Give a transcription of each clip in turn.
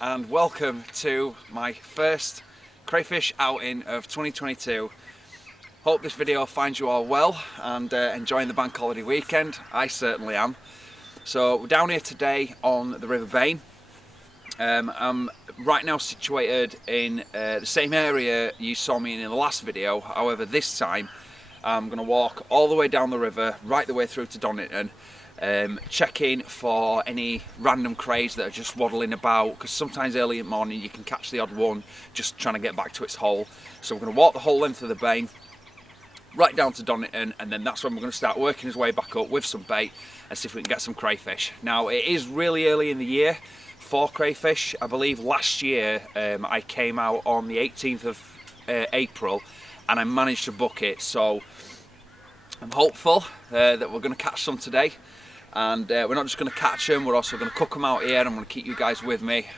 and welcome to my first crayfish outing of 2022. Hope this video finds you all well and enjoying the bank holiday weekend. I certainly am. So we're down here today on the River Bain. I'm right now situated in the same area you saw me in the last video. However, this time I'm going to walk all the way down the river, right the way through to Donington, checking for any random crays that are just waddling about, because sometimes early in the morning you can catch the odd one just trying to get back to its hole. So we're going to walk the whole length of the Bain right down to Donington, and then that's when we're going to start working his way back up with some bait and see if we can get some crayfish. Now, it is really early in the year for crayfish. I believe last year I came out on the 18th of April and I managed to book it, so I'm hopeful that we're going to catch some today. And we're not just going to catch them, we're also going to cook them out here. I'm going to keep you guys with me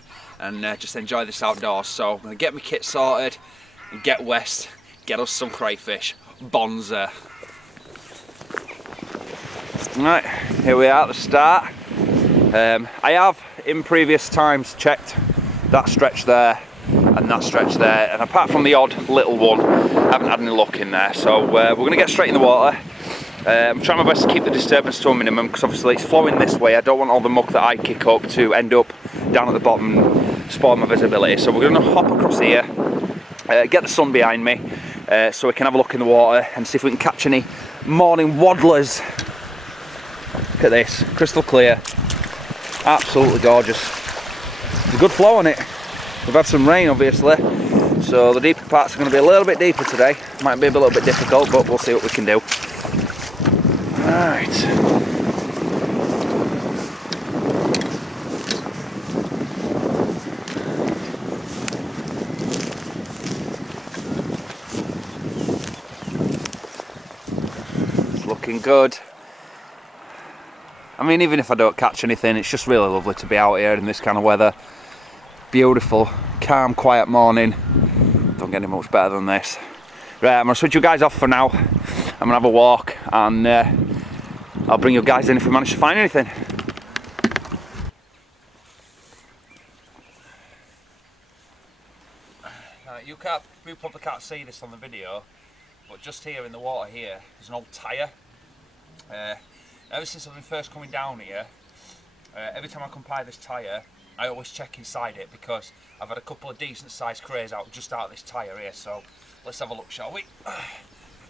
and just enjoy this outdoors. So I'm going to get my kit sorted and get west, get us some crayfish. Bonza. Right, here we are at the start. I have in previous times checked that stretch there and that stretch there, and apart from the odd little one, I haven't had any luck in there. So we're going to get straight in the water. I'm trying my best to keep the disturbance to a minimum, because obviously it's flowing this way. I don't want all the muck that I kick up to end up down at the bottom and spoil my visibility. So we're going to hop across here, get the sun behind me, so we can have a look in the water and see if we can catch any morning waddlers. Look at this, crystal clear, absolutely gorgeous. There's a good flow on it. We've had some rain obviously, so the deeper parts are going to be a little bit deeper today. Might be a little bit difficult, but we'll see what we can do. Right. It's looking good. I mean, even if I don't catch anything, it's just really lovely to be out here in this kind of weather. Beautiful, calm, quiet morning. Don't get any much better than this. Right, I'm going to switch you guys off for now. I'm going to have a walk and I'll bring you guys in if we manage to find anything. You probably can't see this on the video, but just here in the water here, there's an old tyre. Ever since I've been first coming down here, every time I come by this tyre, I always check inside it, because I've had a couple of decent sized crays out just out of this tyre here. So let's have a look, shall we?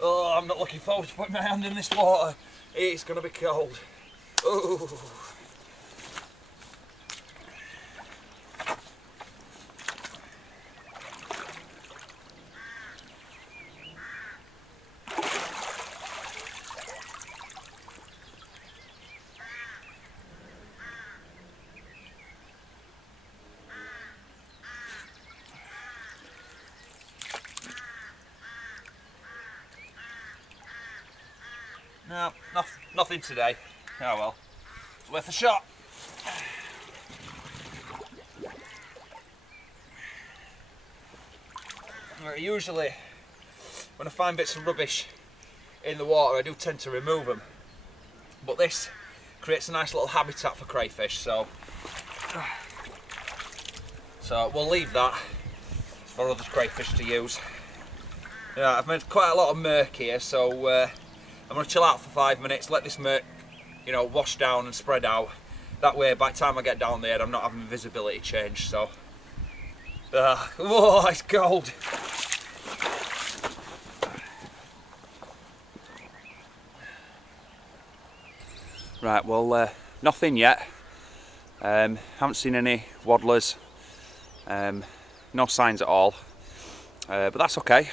Oh, I'm not looking forward to putting my hand in this water. It's going to be cold. Ooh. No, nothing today. Oh well, it's worth a shot. Usually, when I find bits of rubbish in the water, I do tend to remove them. But this creates a nice little habitat for crayfish, so we'll leave that for other crayfish to use. Yeah, I've made quite a lot of murk here, so I'm going to chill out for 5 minutes, let this murk, wash down and spread out. That way, by the time I get down there, I'm not having visibility change. So, oh, it's cold. Right, well, nothing yet. Haven't seen any waddlers. No signs at all. But that's okay.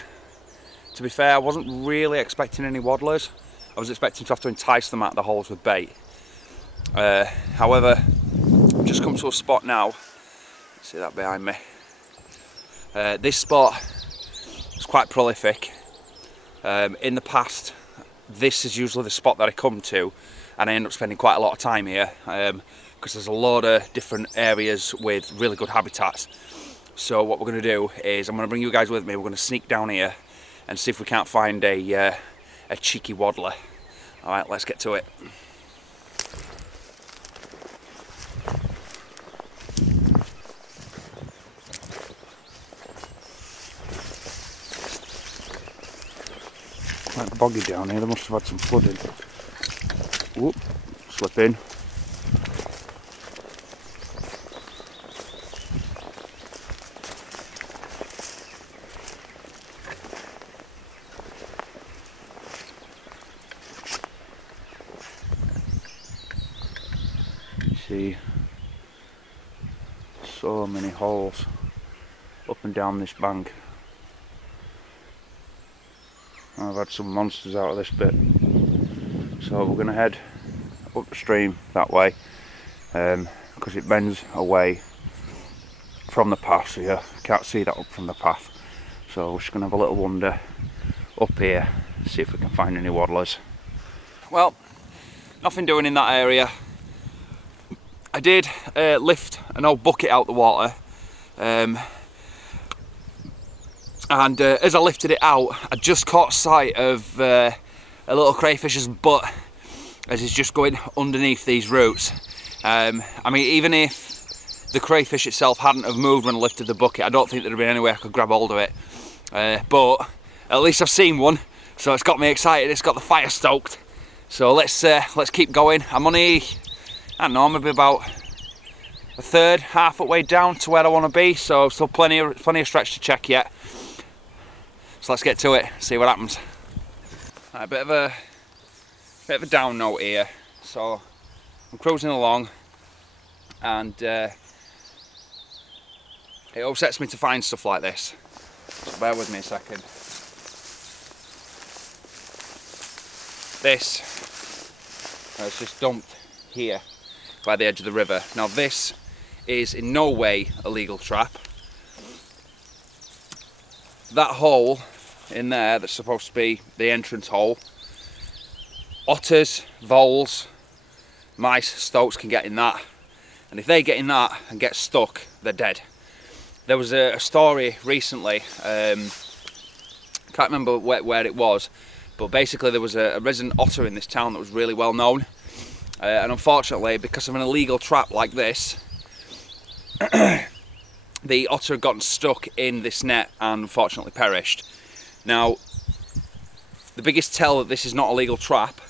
To be fair, I wasn't really expecting any waddlers. I was expecting to have to entice them out of the holes with bait. However, I've just come to a spot now. See that behind me? This spot is quite prolific. In the past, this is usually the spot that I come to, and I end up spending quite a lot of time here because there's a lot of different areas with really good habitats. So what we're going to do is I'm going to bring you guys with me. We're going to sneak down here and see if we can't find a cheeky waddler. Alright, let's get to it. boggy down here. They must have had some flooding. Whoop, slip in. See, so many holes up and down this bank. I've had some monsters out of this bit, so we're going to head up the stream that way, because it bends away from the path, so you can't see that up from the path. So we're just going to have a little wander up here, see if we can find any waddlers. Well, nothing doing in that area. I did lift an old bucket out the water, and as I lifted it out, I just caught sight of a little crayfish's butt as it's just going underneath these roots. I mean, even if the crayfish itself hadn't have moved when I lifted the bucket, I don't think there'd have been any way I could grab hold of it. But at least I've seen one, so it's got me excited. It's got the fire stoked. So let's keep going. I'm only, I don't know, maybe about a third, half way down to where I want to be. So still plenty of stretch to check yet. So let's get to it, see what happens. Right, a bit of a down note here. So I'm cruising along, and it upsets me to find stuff like this. So bear with me a second. This is just dumped here by the edge of the river. Now this is in no way a legal trap. That hole in there that's supposed to be the entrance hole, otters, voles, mice, stoats can get in that, and if they get in that and get stuck, they're dead. There was a story recently, can't remember where it was, but basically there was a resident otter in this town that was really well known, and unfortunately, because of an illegal trap like this, the otter had gotten stuck in this net and unfortunately perished. Now, the biggest tell that this is not a legal trap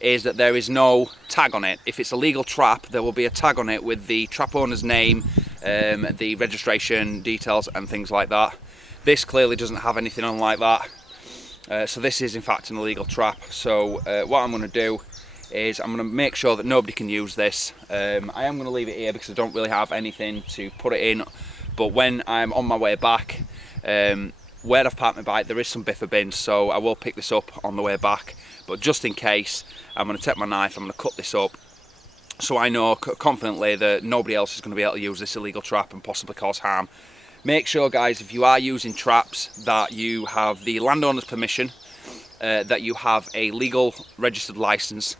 is that there is no tag on it. If it's a legal trap, there will be a tag on it with the trap owner's name, the registration details and things like that. This clearly doesn't have anything on like that. So this is in fact an illegal trap. So what I'm going to do is I'm going to make sure that nobody can use this. I am going to leave it here because I don't really have anything to put it in. But when I'm on my way back, where I've parked my bike, there is some biffa bins, so I will pick this up on the way back. But just in case, I'm going to take my knife, I'm going to cut this up, so I know confidently that nobody else is going to be able to use this illegal trap and possibly cause harm. Make sure, guys, if you are using traps, that you have the landowner's permission, that you have a legal registered license.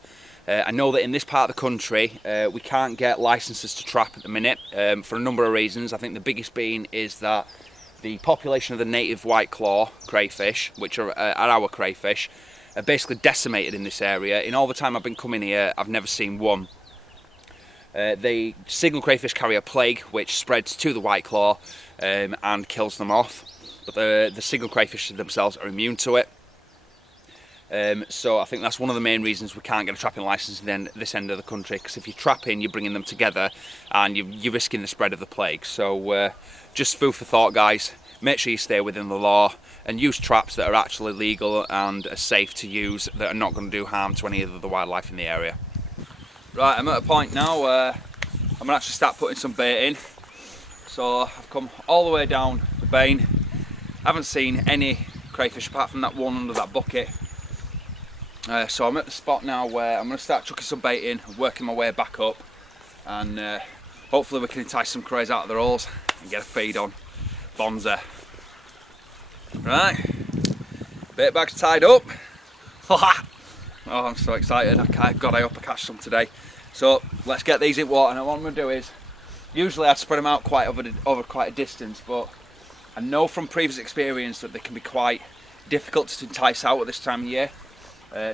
I know that in this part of the country, we can't get licenses to trap at the minute for a number of reasons. I think the biggest being is that the population of the native white claw crayfish, which are our crayfish, are basically decimated in this area. In all the time I've been coming here, I've never seen one. The signal crayfish carry a plague which spreads to the white claw and kills them off, but the signal crayfish themselves are immune to it. So I think that's one of the main reasons we can't get a trapping licence in this end of the country, because if you're trapping, you're bringing them together and you're risking the spread of the plague. So just food for thought, guys. Make sure you stay within the law and use traps that are actually legal and are safe to use, that are not going to do harm to any of the wildlife in the area. Right, I'm at a point now where I'm going to actually start putting some bait in. So I've come all the way down the Bain. I haven't seen any crayfish apart from that one under that bucket. So I'm at the spot now where I'm going to start chucking some bait in and working my way back up, and hopefully we can entice some crays out of their holes and get a feed on. Bonza. Right, bait bag's tied up. Oh, I'm so excited. God, I hope I catch some today. So let's get these in water. Now what I'm going to do is, usually I'd spread them out quite over quite a distance, but I know from previous experience that they can be quite difficult to entice out at this time of year.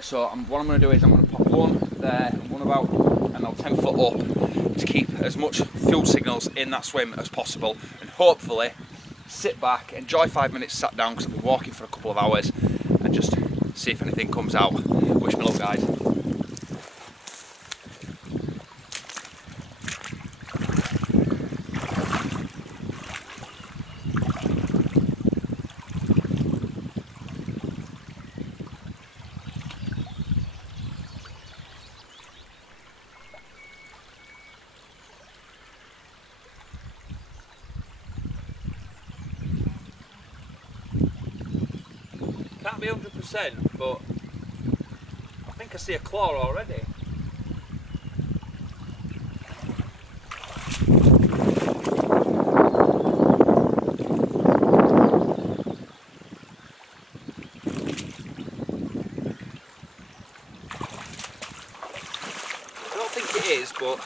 So what I'm going to do is I'm going to pop one there, one about, and I'll 10 foot up to keep as much fuel signals in that swim as possible, and hopefully sit back, enjoy 5 minutes sat down, because I've been walking for a couple of hours, and just see if anything comes out. Wish me luck, guys. Can't be 100%, but I think I see a claw already. I don't think it is, but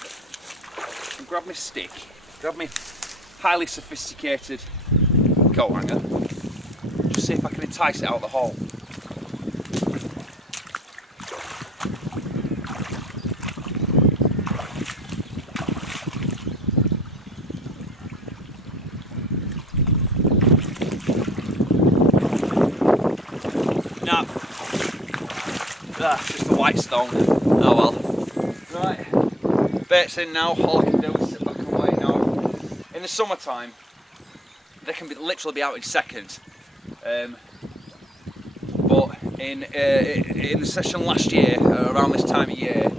I can grab my stick, grab my highly sophisticated coat hanger. Just see if I can entice it out of the hole. No. Just a white stone. Oh well. Right. Bait's in now. All I can do is sit back and wait now. In the summertime, they can literally be out in seconds. But in the session last year, around this time of year,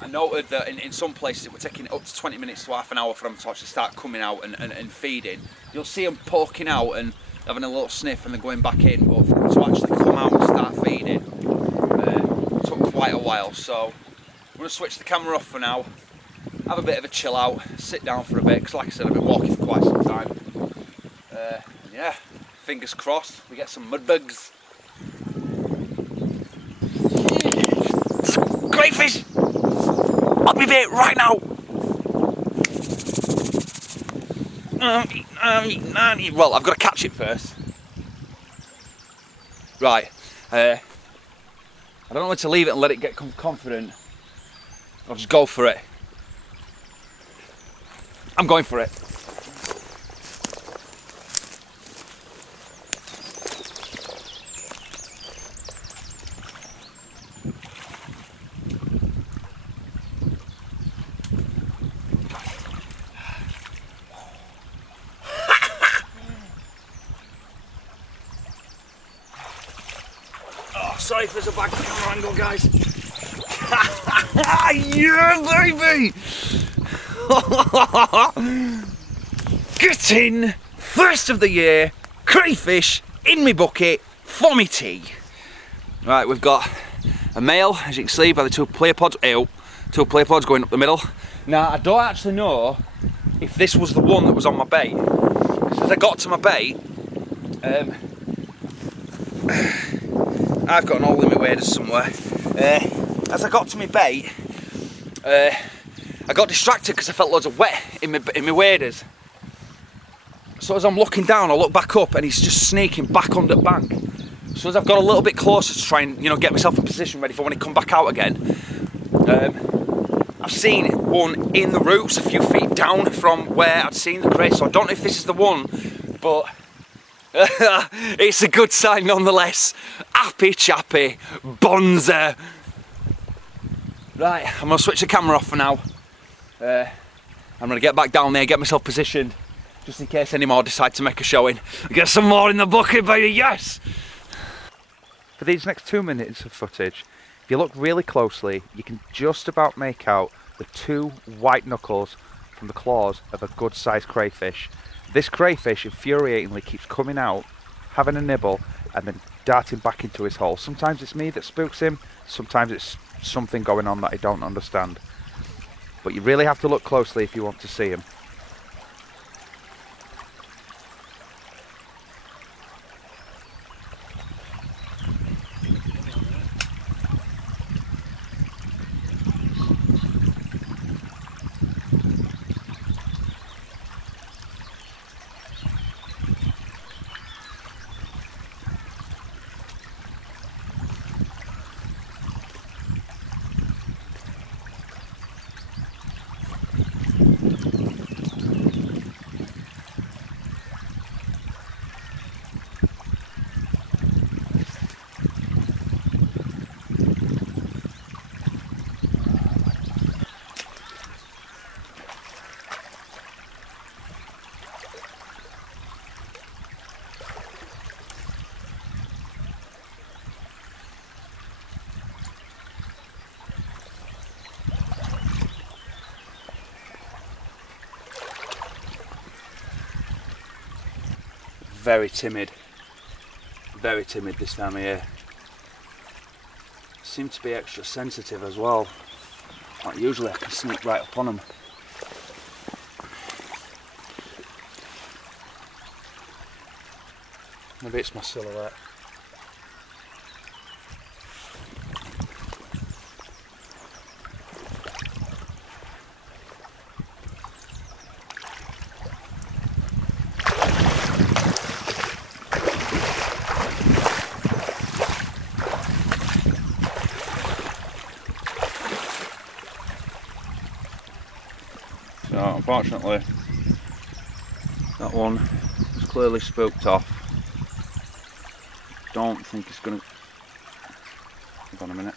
I noted that in some places it was taking up to 20 minutes to half an hour for them to actually start coming out and feeding. You'll see them poking out and having a little sniff and then going back in, but for them to actually come out and start feeding took quite a while. So I'm going to switch the camera off for now, have a bit of a chill out, sit down for a bit, because like I said, I've been walking for quite some time. Yeah. Fingers crossed, we get some mudbugs. Crayfish! I'll be there right now! Well, I've got to catch it first. Right, I don't know when to leave it and let it get confident. I'll just go for it. I'm going for it. Sorry if there's a bad camera angle, guys. Yeah, baby! Get in! First of the year, crayfish in me bucket for me tea. Right, we've got a male, as you can see by the two player pods. Two player pods going up the middle. Now, I don't actually know if this was the one that was on my bait. Because as I got to my bait, I've got an hole in my waders somewhere. As I got to my bait, I got distracted because I felt loads of wet in my waders. So as I'm looking down, I look back up and he's just sneaking back under the bank. So as I've got a little bit closer to try and get myself in position ready for when he come back out again, I've seen one in the roots a few feet down from where I'd seen the cray. So I don't know if this is the one, but it's a good sign nonetheless. Happy chappy, bonza. Right, I'm going to switch the camera off for now. I'm going to get back down there, get myself positioned, just in case any more decide to make a showing. Get some more in the bucket, baby, yes! For these next 2 minutes of footage, if you look really closely, you can just about make out the two white knuckles from the claws of a good sized crayfish. This crayfish infuriatingly keeps coming out, having a nibble, and then darting back into his hole. Sometimes it's me that spooks him, sometimes it's something going on that I don't understand. But you really have to look closely if you want to see him. very timid this time of year. Seem to be extra sensitive as well. Like usually I can sneak right up on them. Maybe it's my silhouette. So unfortunately that one is clearly spooked off. Don't think it's gonna. Hold on a minute.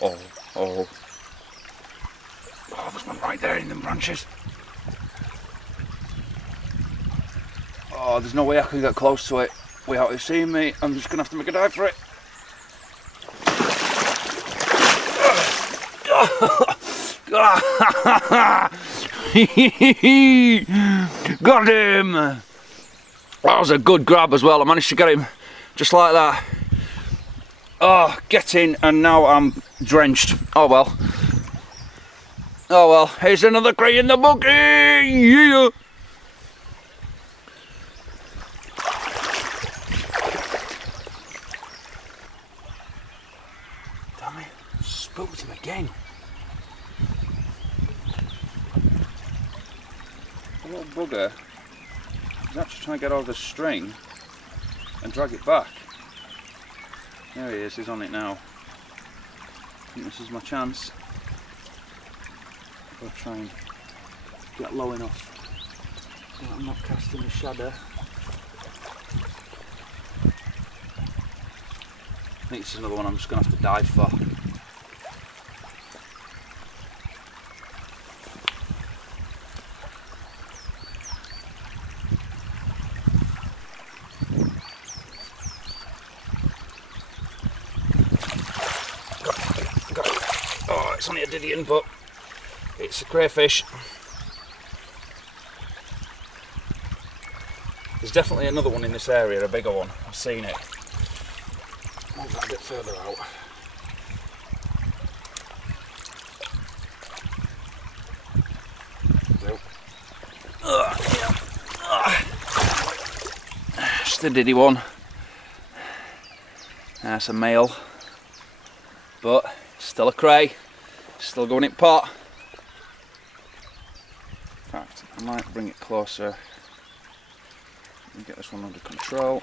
Oh, there's one right there in the branches. Oh, there's no way I can get close to it without it seeing me. I'm just gonna have to make a dive for it. Got him! That was a good grab as well. I managed to get him just like that. Oh, get in, and now I'm drenched. Oh well. Oh well, here's another cray in the bucket! Yeah! Damn it, spooked him again. The little bugger is actually trying to get over the string and drag it back. There he is, he's on it now. I think this is my chance. I'll try and get low enough so that I'm not casting a shadow. I think this is another one I'm just going to have to dive for. Oh, it's only a Didion, but it's a crayfish. There's definitely another one in this area, a bigger one. I've seen it. Move that a bit further out. Just a Diddy one. That's a male, but still a cray, still going in pot. In fact, I might bring it closer and get this one under control.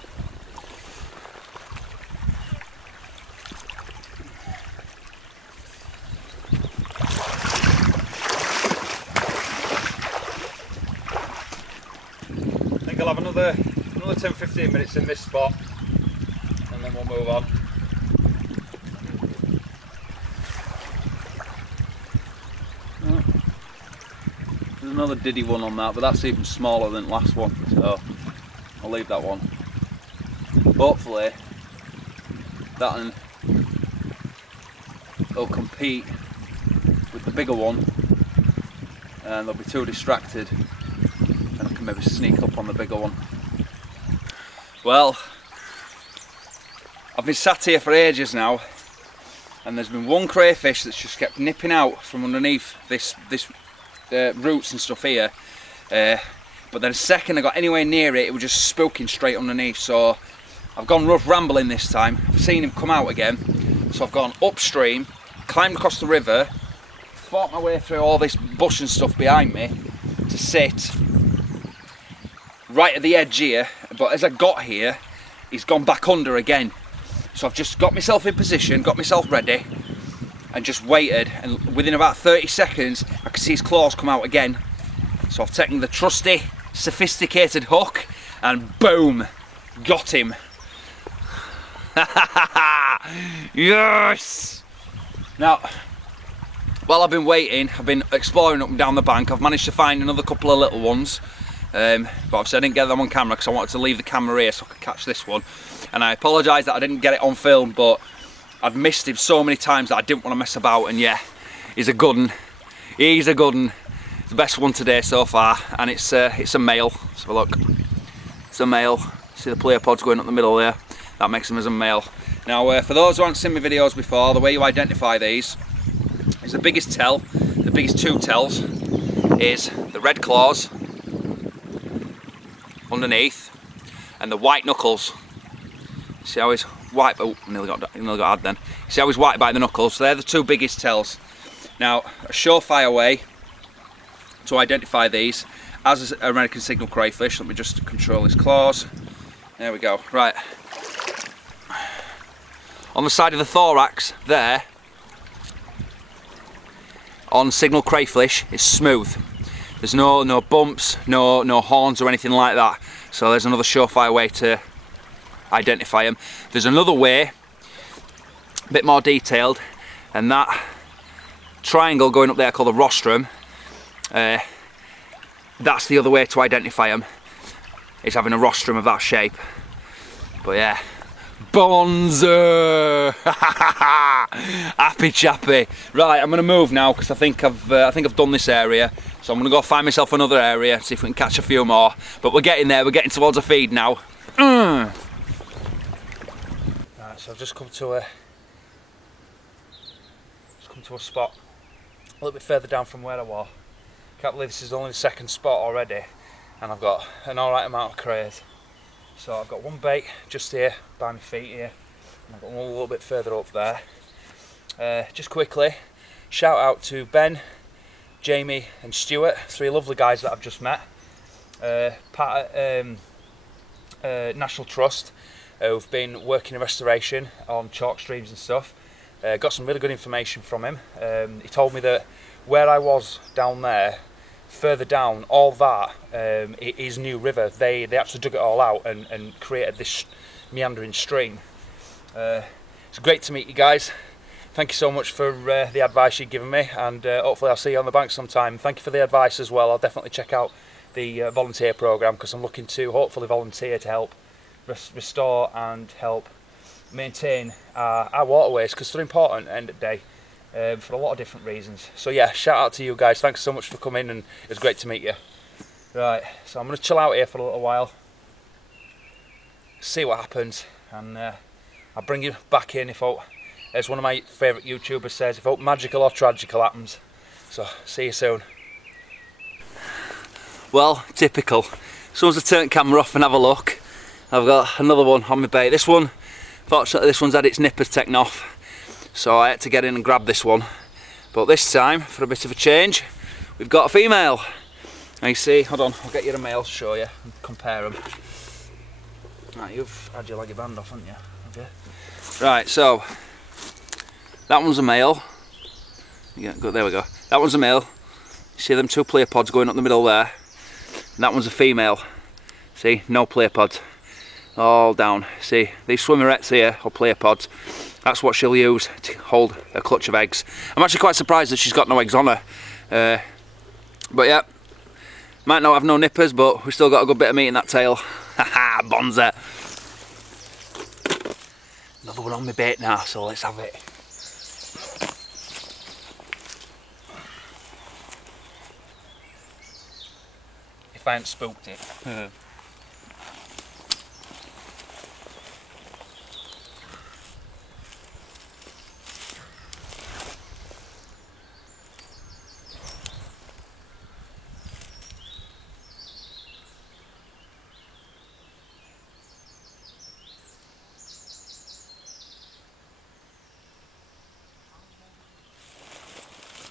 I think I'll have another 10-15 minutes in this spot and then we'll move on. There's another Diddy one on that, but that's even smaller than the last one, so I'll leave that one. Hopefully that one will compete with the bigger one and they'll be too distracted and I can maybe sneak up on the bigger one. Well, I've been sat here for ages now and there's been one crayfish that's just kept nipping out from underneath this roots and stuff here, but then the second I got anywhere near it, it was just spooking straight underneath. So I've gone rough rambling this time. I've seen him come out again, so I've gone upstream, climbed across the river, fought my way through all this bush and stuff behind me to sit right at the edge here. But as I got here, he's gone back under again. So I've just got myself in position, got myself ready, and just waited, and within about 30 seconds I could see his claws come out again. So I've taken the trusty, sophisticated hook and boom, got him. Yes! Now, while I've been waiting, I've been exploring up and down the bank. I've managed to find another couple of little ones, but obviously I didn't get them on camera because I wanted to leave the camera here so I could catch this one. And I apologise that I didn't get it on film, but I've missed him so many times that I didn't want to mess about. And yeah, he's a good one. He's a good one. It's the best one today so far, and it's a male. Let's have a look. it's a male. See the player pods going up the middle there? That makes them as a male. Now, for those who haven't seen my videos before, the way you identify these is the biggest tell, the biggest two tells, is the red claws underneath and the white knuckles. See how he's white? Oh, nearly got had then. See how he's white by the knuckles? So they're the two biggest tells. Now, a surefire way to identify these, as an American signal crayfish, let me just control his claws. There we go. Right. On the side of the thorax there, on signal crayfish, it's smooth. There's no bumps, no horns or anything like that. So there's another surefire way to identify them. There's another way, a bit more detailed, and that triangle going up there called the rostrum, that's the other way to identify them, is having a rostrum of that shape. But yeah, bonza! Happy chappy. Right, I'm gonna move now because I think I've done this area. So I'm gonna go find myself another area, see if we can catch a few more. But we're getting there. We're getting towards a feed now. Right, so I've just come to a spot a little bit further down from where I was. Can't believe this is only the second spot already, and I've got an alright amount of crays. So I've got one bait just here by my feet here, and I've got one a little bit further up there. Just quickly, shout out to Ben, Jamie and Stuart, three lovely guys that I've just met. Part of National Trust, who've been working in restoration on chalk streams and stuff. Got some really good information from him. He told me that where I was down there, further down, all that is New River. They actually dug it all out and created this meandering stream. It's great to meet you guys. Thank you so much for the advice you've given me, and hopefully I'll see you on the bank sometime. Thank you for the advice as well. I'll definitely check out the volunteer programme, because I'm looking to hopefully volunteer to help restore and help maintain our waterways, because they're important at the end of the day. For a lot of different reasons. So yeah, shout out to you guys, thanks so much for coming, and it was great to meet you. Right, so I'm going to chill out here for a little while, see what happens, and I'll bring you back in if, as one of my favourite YouTubers says, if magical or tragical happens. So, see you soon. Well, typical. As soon as I turn camera off and have a look, I've got another one on my bait. This one, fortunately this one's had its nippers taken off, so I had to get in and grab this one. But this time, for a bit of a change, we've got a female. Now you see, hold on, I'll get you a male to show you and compare them. Right, you've had your leggy band off, haven't you? Have you? Right, so that one's a male. Yeah, good, there we go. That one's a male. You see them two player pods going up the middle there? And that one's a female. See, no player pods. All down. See, these swimmerettes here, or player pods, that's what she'll use to hold a clutch of eggs. I'm actually quite surprised that she's got no eggs on her. But yeah, might not have no nippers, but we've still got a good bit of meat in that tail. Haha, bonza. Another one on my bait now, so let's have it. If I hadn't spooked it.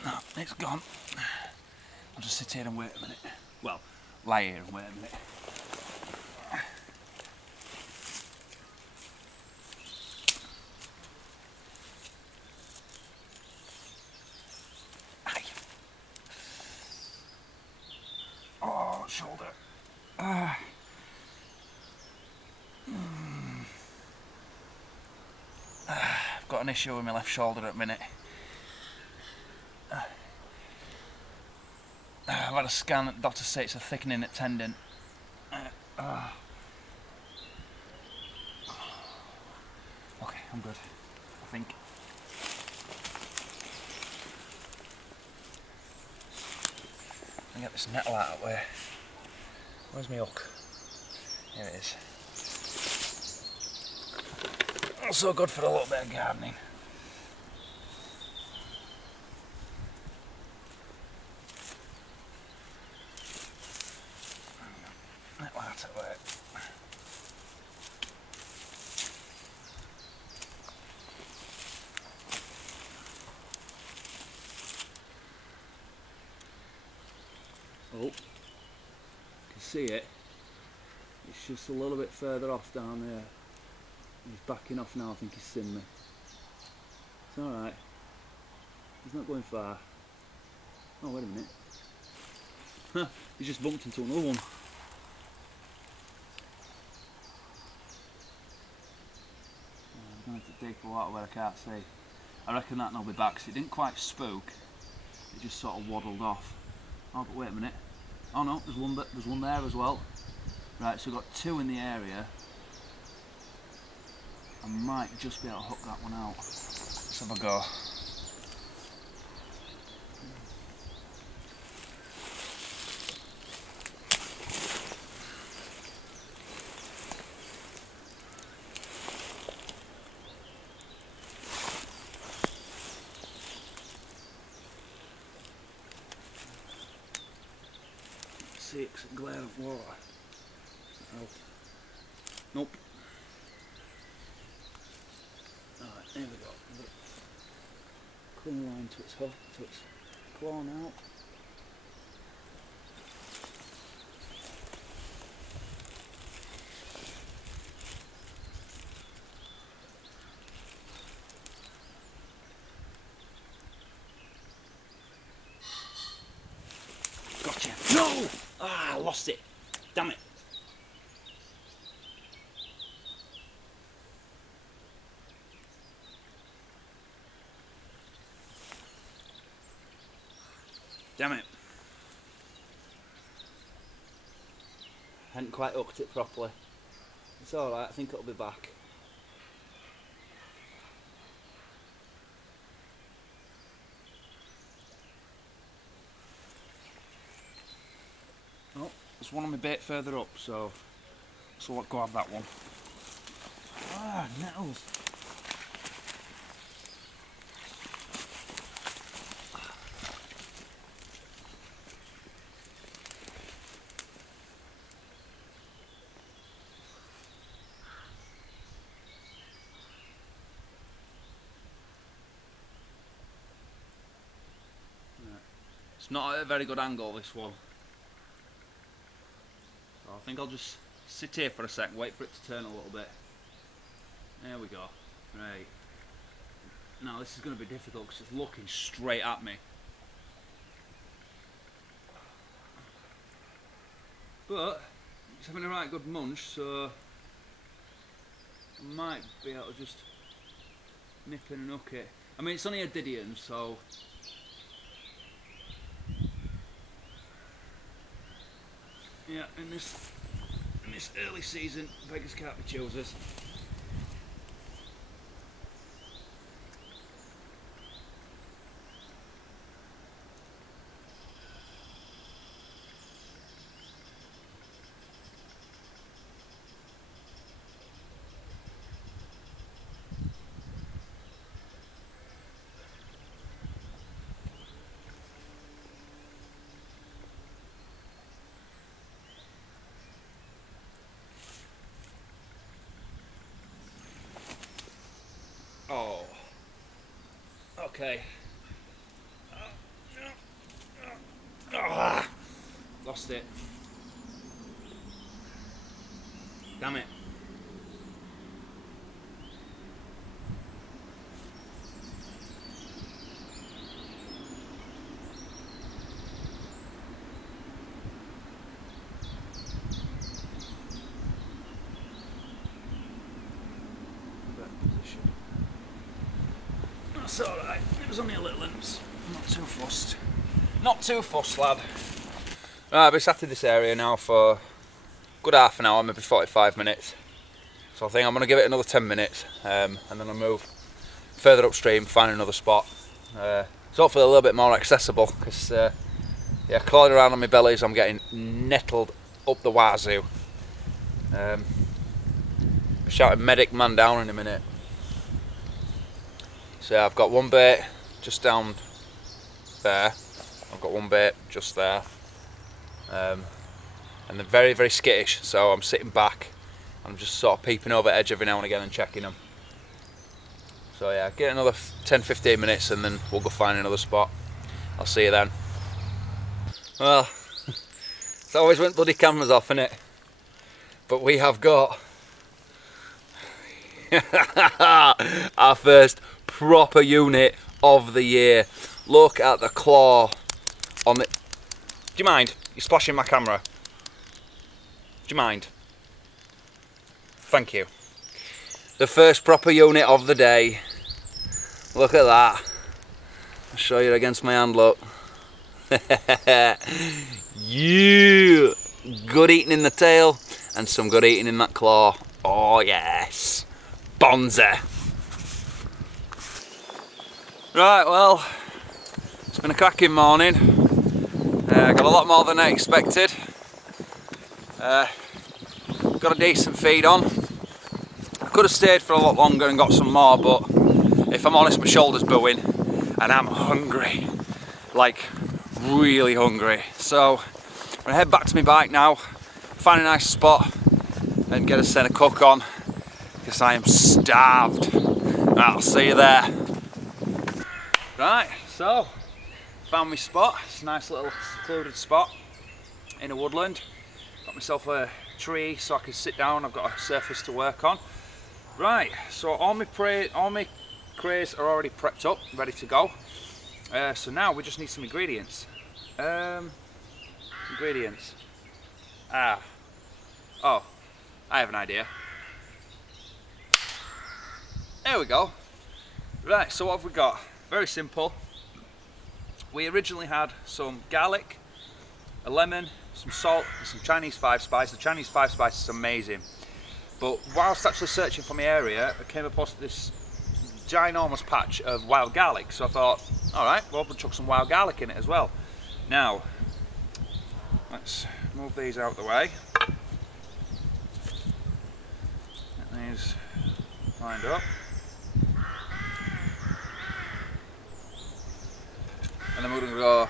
No, it's gone. I'll just sit here and wait a minute. Well, lie here and wait a minute. Aye. Oh, shoulder. I've got an issue with my left shoulder at the minute. I've had a scan, the doctor says it's a thickening at tendon. Okay, I'm good, I think. Let me get this nettle out of the way. Where's my hook? Here it is. Also good for a little bit of gardening. Let that work. Oh, you can see it. It's just a little bit further off down there. He's backing off now, I think he's seen me. It's alright. He's not going far. Oh, wait a minute. Huh, he just bumped into another one. I'm going to have to dig for water where I can't see. I reckon that'll be back, because it didn't quite spook. It just sort of waddled off. Oh, but wait a minute. Oh no, there's one there as well. Right, so we've got two in the area. I might just be able to hook that one out. Let's have a go. See, it's a glare of water. Oh. Nope. Alright, there we go. Clean line to its hook, to its claw now. Gotcha. No! Ah, I lost it. Damn it. Damn it. Hadn't quite hooked it properly. It's alright, I think it'll be back. Oh, there's one on my bait further up, so I'll go have that one. Ah, nettles. It's not at a very good angle, this one. So I think I'll just sit here for a sec, wait for it to turn a little bit. There we go. Right. Now this is going to be difficult because it's looking straight at me. But it's having a right good munch, so I might be able to just nip in and hook it. I mean, it's only a Didion, so yeah, in this early season, beggars can't be choosers. Oh, okay. Lost it. Damn it. That's alright, it was only a little imps. Not too fussed. Not too fussed, lad. Right, I've been sat in this area now for a good half an hour, maybe 45 minutes. So I think I'm going to give it another 10 minutes and then I'll move further upstream, find another spot. It's hopefully a little bit more accessible because yeah, crawling around on my bellies I'm getting nettled up the wazoo. Shouting medic man down in a minute. So I've got one bait just down there. I've got one bait just there. And they're very, very skittish, so I'm sitting back. I'm just sort of peeping over edge every now and again and checking them. So yeah, get another 10-15 minutes and then we'll go find another spot. I'll see you then. Well, it's always when bloody cameras off, innit? But we have got our first proper unit of the year. Look at the claw on the... Do you mind? You're splashing my camera. Do you mind? Thank you. The first proper unit of the day. Look at that. I'll show you against my hand, look. Yeah! Good eating in the tail and some good eating in that claw. Oh yes. Bonza. Right, well, it's been a cracking morning. Got a lot more than I expected. Got a decent feed on. I could have stayed for a lot longer and got some more, but if I'm honest, my shoulder's booing and I'm hungry, like really hungry. So I'm gonna head back to my bike now, find a nice spot and get a set of cook on because I am starved. I'll see you there. Right, so found my spot. It's a nice little secluded spot in a woodland. Got myself a tree so I can sit down. I've got a surface to work on. Right, so all my crays are already prepped up, ready to go. So now we just need some ingredients. Ingredients. Oh, I have an idea. There we go. Right, so what have we got? Very simple. We originally had some garlic, a lemon, some salt, and some Chinese 5 spice. The Chinese 5 spice is amazing. But whilst actually searching for my area, I came across this ginormous patch of wild garlic. So I thought, alright, well, we'll chuck some wild garlic in it as well. Now, let's move these out of the way. Get these lined up. And then we're going to go,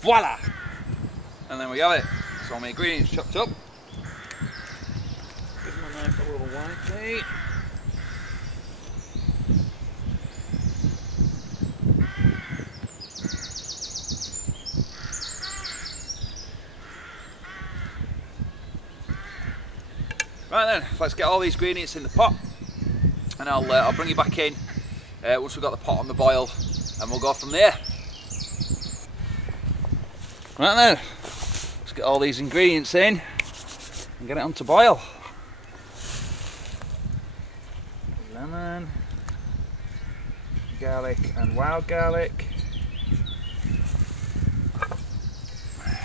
voila! And then we have it. So all my ingredients chopped up. Give my knife a little white. Right then, let's get all these ingredients in the pot, and I'll bring you back in once we've got the pot on the boil, and we'll go from there. Right then, let's get all these ingredients in and get it on to boil. Lemon, garlic and wild garlic, and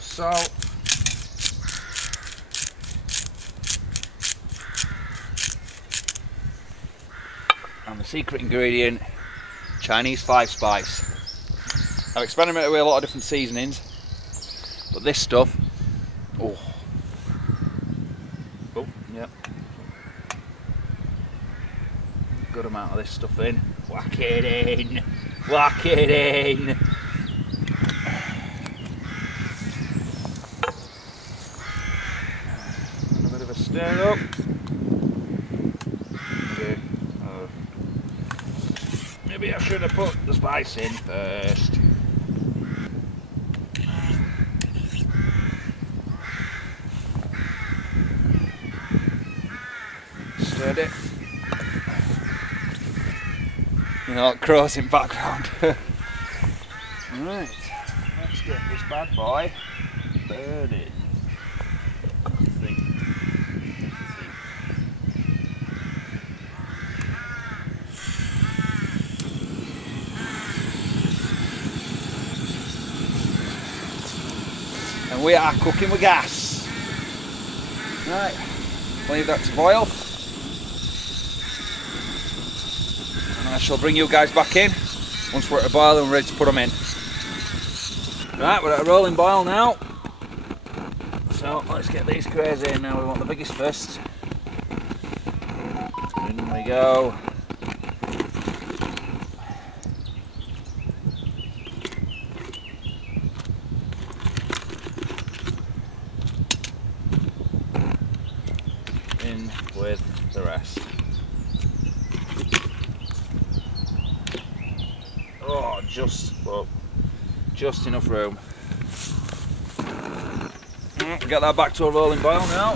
salt. And the secret ingredient, Chinese 5 spice. I've experimented with a lot of different seasonings, but this stuff, oh, yep, good amount of this stuff in. Whack it in, whack it in. And a bit of a stir up. Maybe I should have put the spice in first. Stirred it. You know, crows in background. Right, let's get this bad boy burning. And we are cooking with gas. Right, leave that to boil. And I shall bring you guys back in once we're at a boil and ready to put them in. Right, we're at a rolling boil now. So let's get these crays in now. We want the biggest first. In we go. In with the rest. Oh, just enough room. Get that back to a rolling boil now.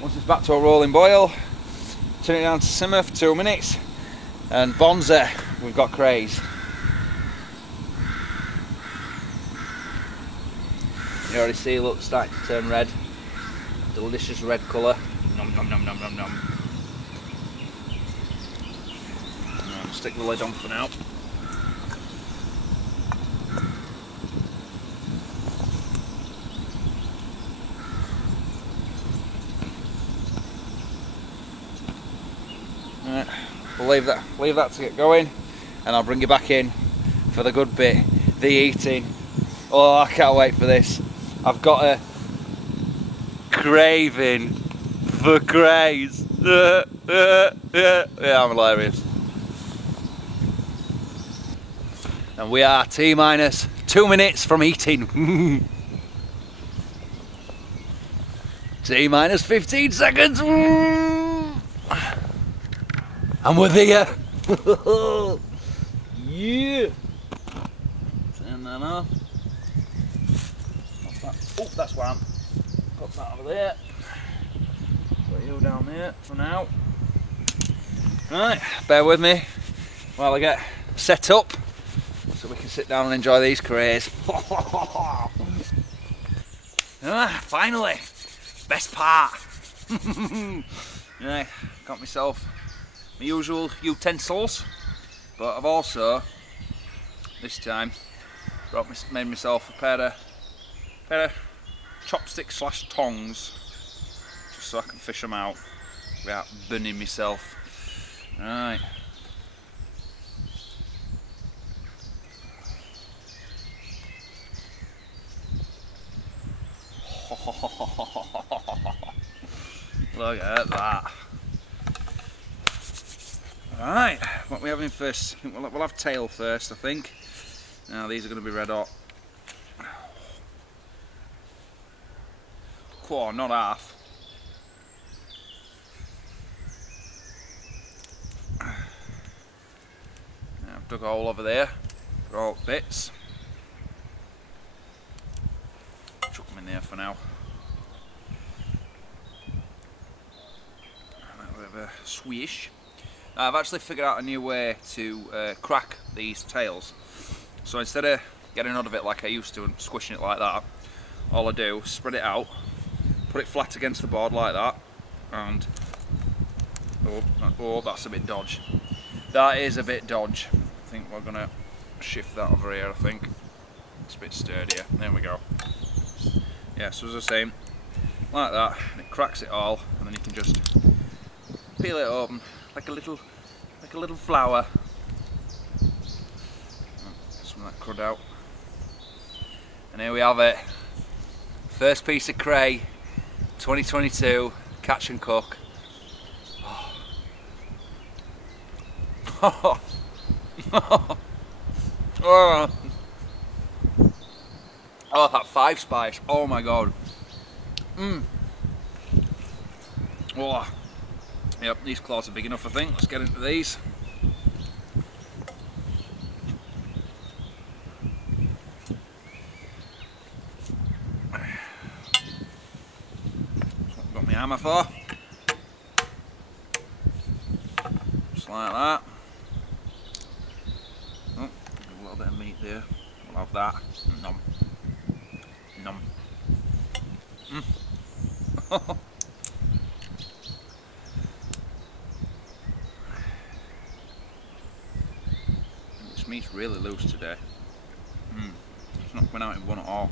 Once it's back to a rolling boil, turn it down to simmer for 2 minutes, and bonza, we've got crays. You already see, look, it's starting to turn red. Delicious red colour. Nom nom nom nom nom nom. Stick the lid on for now. Right, we'll leave that to get going, and I'll bring you back in for the good bit, the eating. Oh, I can't wait for this. I've got a craving for crays. Yeah, I'm hilarious. And we are T-minus 2 minutes from eating. T-minus 15 seconds. And we're there. Yeah. Turn that off. Oh, that's one. Put that over there. Put you down there for now. Right, bear with me while I get set up so we can sit down and enjoy these crays. Finally, best part. Right, got myself my usual utensils, but I've also this time made myself a pair of chopsticks / tongs, just so I can fish them out without burning myself. Right. Look at that. Right, what are we having first? I think we'll have tail first, I think. Now these are going to be red hot. Quarter, not half. Now I've dug a hole over there for all bits. Chuck them in there for now. A bit of a swish. Now, I've actually figured out a new way to crack these tails. So instead of getting out of it like I used to and squishing it like that, all I do is spread it out, put it flat against the board like that, and oh, that's a bit dodge. That is a bit dodge. I think we're gonna shift that over here. I think it's a bit sturdier. There we go. Yeah, so as I was saying, like that, and it cracks it all, and then you can just peel it open like a little flower. Get some of that crud out, and here we have it. First piece of cray, 2022, catch and cook. Oh. Oh, that 5 spice, oh my god. Oh. Yep, these claws are big enough, I think. Let's get into these. That's what I've got my hammer for. Just like that. Oh, a little bit of meat there. We'll have that. Nom. Nom. This meat's really loose today. It's not coming out in one at all.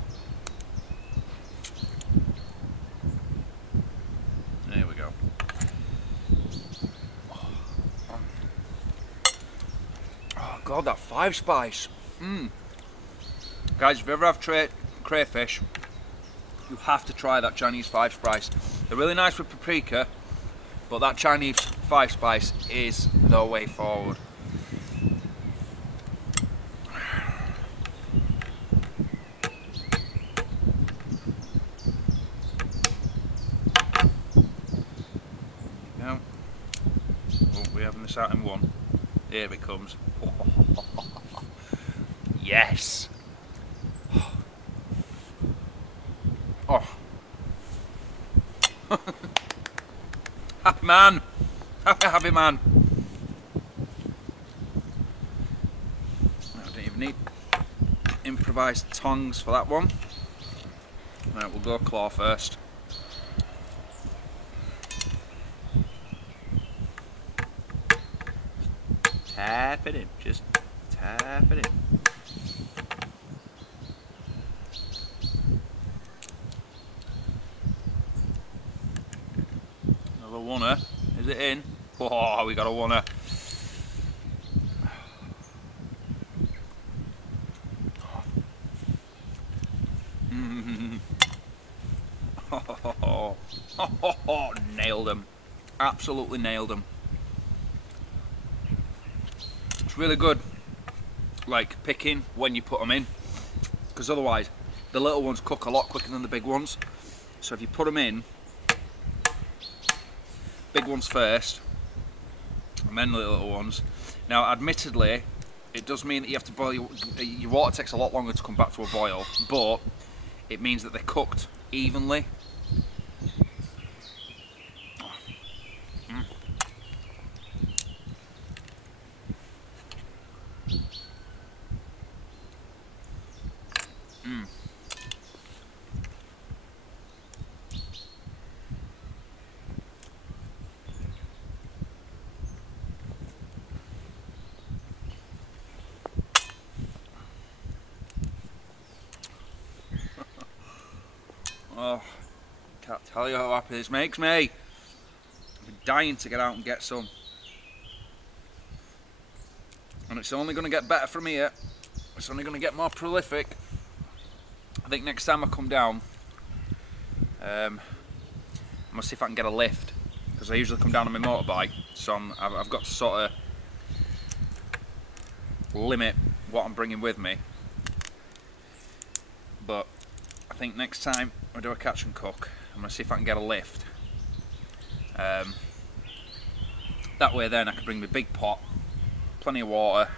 There we go. God, that 5 spice. Guys, if you ever have crayfish, you have to try that Chinese 5 spice. They're really nice with paprika, but that Chinese 5 spice is the way forward. Now, oh, we're having this out in one. Here it comes. Yes. Oh. Happy man. Happy man. I don't even need improvised tongs for that one. Right, we'll go claw first. Tap it in, just tap it in. Another oneer. Is it in? Oh, we got a oneer. Oh, nailed him. Absolutely nailed him. It's really good, like picking when you put them in, because otherwise the little ones cook a lot quicker than the big ones. So if you put them in, big ones first, and then the little ones. Now, admittedly, it does mean that you have to boil your water takes a lot longer to come back to a boil, but it means that they're cooked evenly. Oh, can't tell you how happy this makes me. I've been dying to get out and get some. And it's only going to get better from here. It's only going to get more prolific. I think next time I come down, I'm going to see if I can get a lift. Because I usually come down on my motorbike. So I've got to sort of limit what I'm bringing with me. But I think next time I do a catch and cook, I'm going to see if I can get a lift. That way then I can bring my big pot, plenty of water.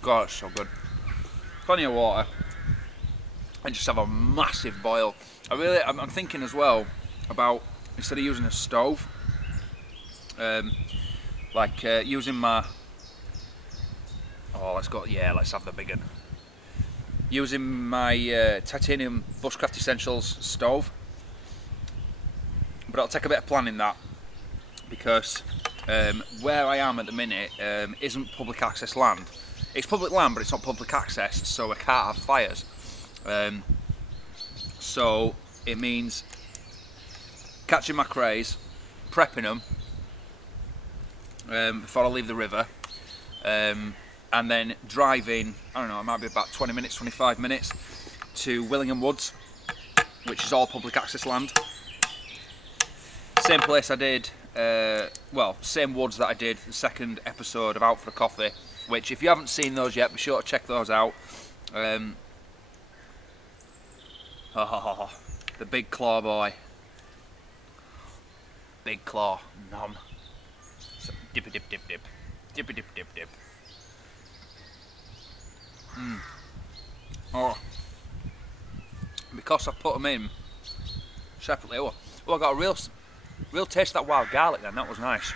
God, it's so good. Plenty of water. And just have a massive boil. I'm thinking as well about, instead of using a stove, using my, let's have the big one. Using my titanium Bushcraft Essentials stove. But I'll take a bit of planning that, because where I am at the minute isn't public access land. It's public land, but it's not public access, so I can't have fires. So it means catching my crays, prepping them before I leave the river, and then driving, I don't know, it might be about 20 minutes, 25 minutes to Willingham Woods, which is all public access land. Same place I did, same woods that I did the second episode of Out for a Coffee, which if you haven't seen those yet, be sure to check those out. The big claw boy. Big claw, nom. So, dippy dip dip dip. Dippy dip dip dip. Oh. Because I've put them in separately. Oh, I got a real taste of that wild garlic then, that was nice.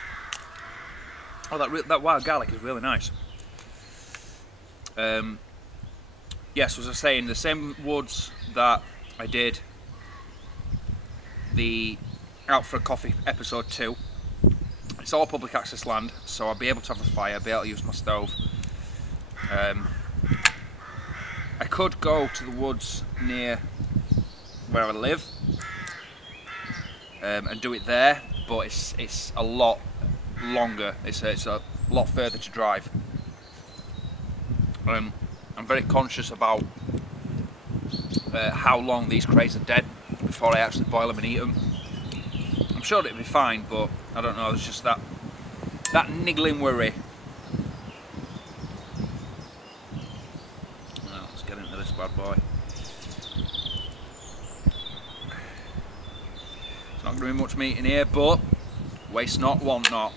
Oh, that wild garlic is really nice. Yes, as I was saying, the same woods that I did the Out for a Coffee episode 2. It's all public access land, so I'll be able to have a fire, be able to use my stove. I could go to the woods near where I live, and do it there, but it's a lot longer. It's a lot further to drive. I'm very conscious about how long these crays are dead before I actually boil them and eat them. I'm sure it'll be fine, but I don't know. There's just that niggling worry. Well, let's get into this bad boy. It's not going to be much meat in here, but waste not, want not.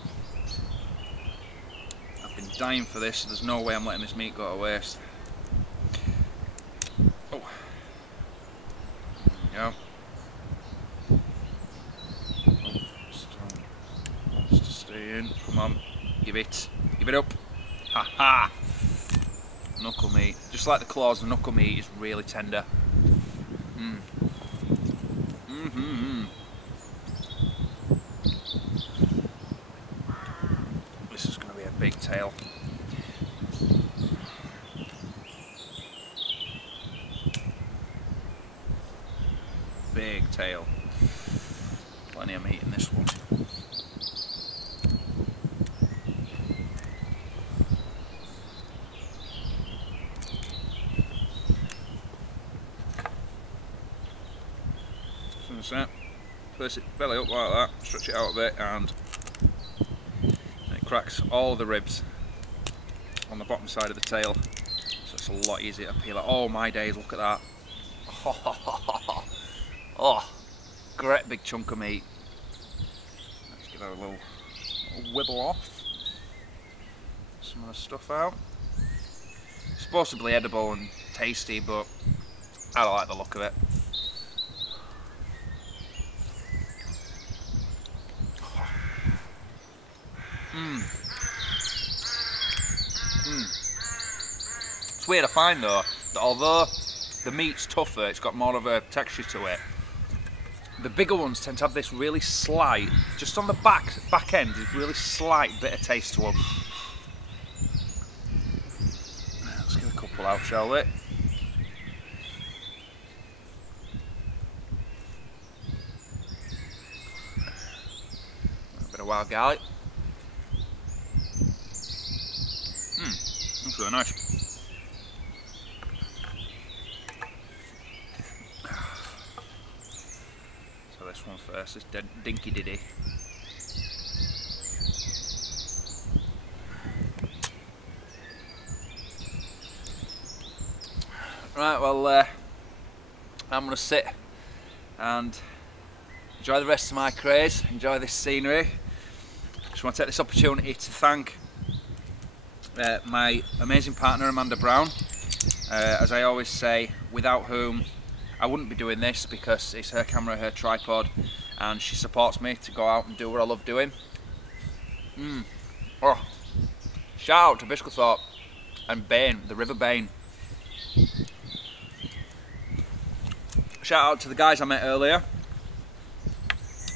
I've been dying for this, so there's no way I'm letting this meat go to waste. Oh. There we go. Wants to stay in. Come on, give it up. Ha ha! Knuckle meat, just like the claws, the knuckle meat is really tender. This is going to be a big tail. Big tail. Plenty of meat in this one. That. Place it belly up like that, stretch it out a bit, and it cracks all the ribs on the bottom side of the tail, so it's a lot easier to peel out. Oh my days, look at that. Oh, great big chunk of meat. Let's give that a little wibble off. Some of the stuff out. It's supposedly edible and tasty, but I don't like the look of it. It's weird I find though, that although the meat's tougher, it's got more of a texture to it. The bigger ones tend to have this really slight, just on the back end, this really slight bitter taste to them. Let's get a couple out, shall we? A bit of wild garlic. That's really nice. So this one first, this dinky diddy. Right, well, I'm going to sit and enjoy the rest of my craze, enjoy this scenery. Just want to take this opportunity to thank my amazing partner Amanda Brown, as I always say, without whom I wouldn't be doing this, because it's her camera, her tripod, and she supports me to go out and do what I love doing. Oh. Shout out to Biscuithorpe and Bain, the River Bain. Shout out to the guys I met earlier,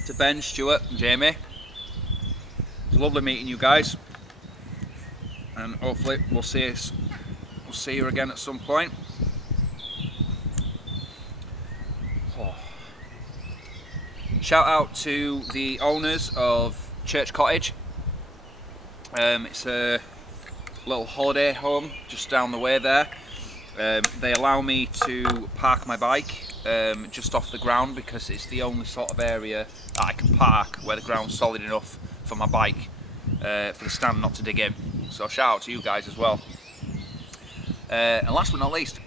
to Ben, Stuart and Jamie. It's lovely meeting you guys, and hopefully we'll see you again at some point. Oh. Shout out to the owners of Church Cottage. It's a little holiday home just down the way there. They allow me to park my bike just off the ground, because it's the only sort of area that I can park where the ground's solid enough for my bike, for the stand not to dig in. So shout out to you guys as well. And last but not least,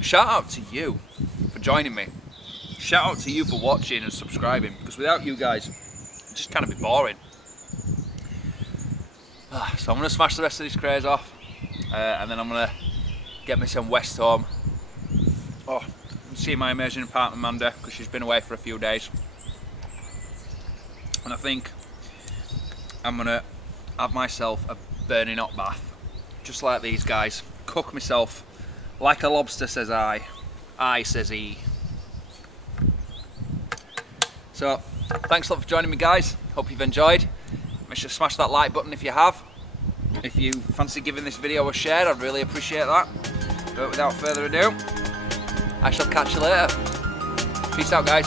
shout out to you for joining me. Shout out to you for watching and subscribing, because without you guys, it'd just kind of be boring. So I'm going to smash the rest of this craze off, and then I'm going to get me some West home. Oh, see my amazing partner Amanda, because she's been away for a few days. And I think I'm going to have myself a burning hot bath, just like these guys. Cook myself like a lobster, says I says he. So, thanks a lot for joining me, guys. Hope you've enjoyed. Make sure to smash that like button if you have. If you fancy giving this video a share, I'd really appreciate that. But without further ado, I shall catch you later. Peace out, guys.